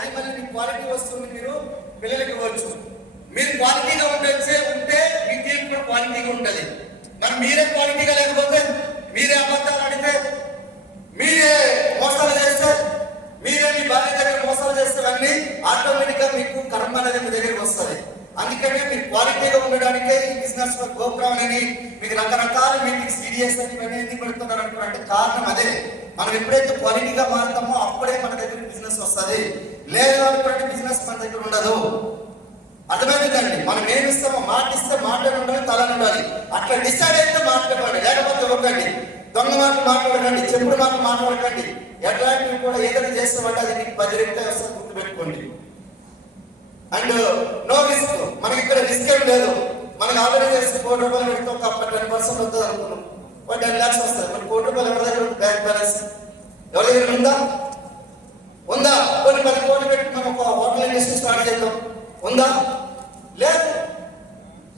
అది మళ్ళీ క్వాలిటీ వస్తుంది మీరు పిల్లలకి ఇవ్వచ్చు. మీరు క్వాలిటీగా ఉండొచ్చే ఉంటే మీ కూడా క్వాలిటీగా ఉంటుంది. మరి మీరే క్వాలిటీగా లేకపోతే మీరే అబద్ధాలు అడిగితే మీరే మోసాలు చేస్తే మీరే మీ భార్య దగ్గర మోసాలు చేస్తే అన్ని ఆటోమేటిక్గా మీకు కర్మ అనేది మీ దగ్గరికి వస్తుంది. అందుకనే మీరు క్వాలిటీగా ఉండడానికే ఈ బిజినెస్ గోపురం అనేది మీకు రకరకాల మీకు సీరియస్ అని ఇవన్నీ ఎందుకు పెడుతున్నారు అనుకున్నారంటే కారణం అదే. మనం ఎప్పుడైతే క్వాలిటీగా మారుతామో అప్పుడే మన దగ్గర బిజినెస్ వస్తుంది. లేదు అనుకున్నట్టు బిజినెస్ మన దగ్గర ఉండదు అర్థమైందండి మనం ఏమి ఇస్తామో మాట ఇస్తే ఉండాలి తలని ఉండాలి. అట్లా డిసైడ్ అయితే మాట్లాడండి లేకపోతే ఒకండి దొంగ మాటలు మాట్లాడకండి చెప్పుడు మాటలు మాట్లాడకండి. ఎట్లాంటివి కూడా ఏదైనా చేస్తామంటే అది మీకు పది రెట్లు వస్తుంది గుర్తుపెట్టుకోండి. అండ్ నో రిస్క్ మనకి ఇక్కడ రిస్క్ ఏం లేదు. మనకి ఆల్రెడీ చేసి కోటి రూపాయలు పెడితే ఒక టెన్ పర్సెంట్ వస్తుంది అనుకున్నాం ఒక టెన్ ల్యాక్స్ వస్తుంది. మన కోటి రూపాయలు ఎవరి దగ్గర బ్యాంక్ బ్యాలెన్స్ ఎవరి దగ్గర ఉందా కొన్ని పది కోట్లు పెట్టి మనం ఒక స్టార్ట్ చేద్దాం. ఉందా? లేదు.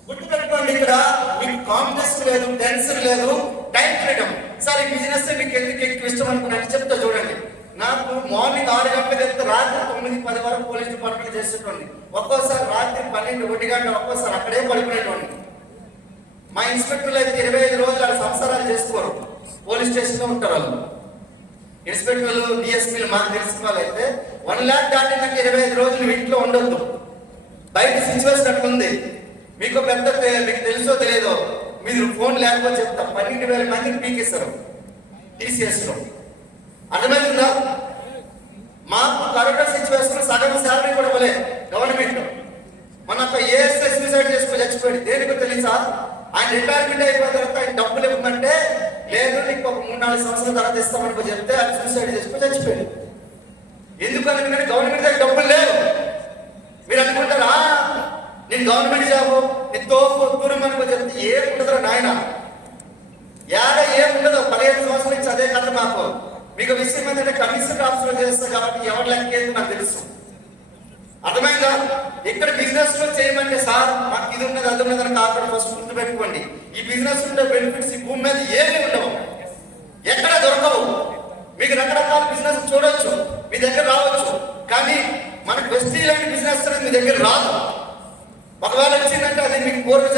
గుర్తుపెట్టుకోండి ఇక్కడ మీకు కాంప్లెక్స్ లేదు టెన్షన్ లేదు టైం ఫ్రీడమ్. సార్ ఈ బిజినెస్ మీకు ఎందుకు ఎక్కువ ఇష్టం అనుకున్నాను చెప్తా చూడండి. నాకు మార్నింగ్ ఆరు గంటలకు వెళ్తే రాత్రి తొమ్మిది పది వరకు పోలీస్ డిపార్ట్మెంట్ చేసేటోండి ఒక్కోసారి రాత్రి పన్నెండు ఒంటి గంట ఒక్కోసారి అక్కడే పడుకునేటోండి మా ఇన్స్పెక్టర్లు అయితే ఇరవై ఐదు రోజులు వాళ్ళ సంసారాలు చేసుకోరు. పోలీస్ స్టేషన్లో ఉంటారు వాళ్ళు. ఇన్స్పెక్టర్లు డిఎస్పీలు మాకు తెలిసిన వాళ్ళు అయితే వన్ ల్యాక్ దాటినాక ఇరవై ఐదు రోజులు ఉండొద్దు. బయట సిచ్యువేషన్ అట్లుంది. మీకు పెద్ద మీకు తెలుసో తెలియదో మీరు ఫోన్ లేకపోతే చెప్తా. పన్నెండు వేల మందికి పీకేస్తారు టీసీఎస్లో అర్థమవుతుందా మాకు కరోనా సిచ్యువేషన్ సగం శాలరీ కూడా ఇవ్వలే గవర్నమెంట్ మన ఒక ఏఎస్ఐ సూసైడ్ చేసుకుని చచ్చిపోయాడు దేనికో తెలుసా? ఆయన రిటైర్మెంట్ అయిపోయిన తర్వాత ఆయన డబ్బులు ఇవ్వమంటే లేదు నీకు ఒక మూడు నాలుగు సంవత్సరాల తర్వాత ఇస్తామని చెప్తే ఆయన సూసైడ్ చేసుకుని చచ్చిపోయాడు ఎందుకు అనుకుంటే గవర్నమెంట్ దగ్గర డబ్బులు లేవు మీరు అనుకుంటారా నేను గవర్నమెంట్ జాబ్ ఎంతో దూరం అనుకో చెప్తే ఏం ఉండదు నాయన ఏడ ఏం ఉండదు పదిహేను సంవత్సరాల నాకు. మీకు విషయం ఏంటంటే కమిషన్ ఆఫీసులో చేస్తా కాబట్టి ఎవరు లెక్కేది నాకు తెలుసు. అర్థమైందా? ఇక్కడ బిజినెస్లో చేయమంటే సార్ మాకు ఇది ఉన్నది అది ఉన్నది అని కాకుండా ఫస్ట్ గుర్తు పెట్టుకోండి. ఈ బిజినెస్ ఉండే బెనిఫిట్స్ ఈ భూమి మీద ఏమి ఉండవు. ఎక్కడ దొరకవు. మీకు రకరకాల బిజినెస్ చూడొచ్చు మీ దగ్గర రావచ్చు. కానీ మనకు బెస్ట్ ఇలాంటి బిజినెస్ మీ దగ్గర రాదు. ఒకవేళ వచ్చిందంటే అది మీకు కోరిక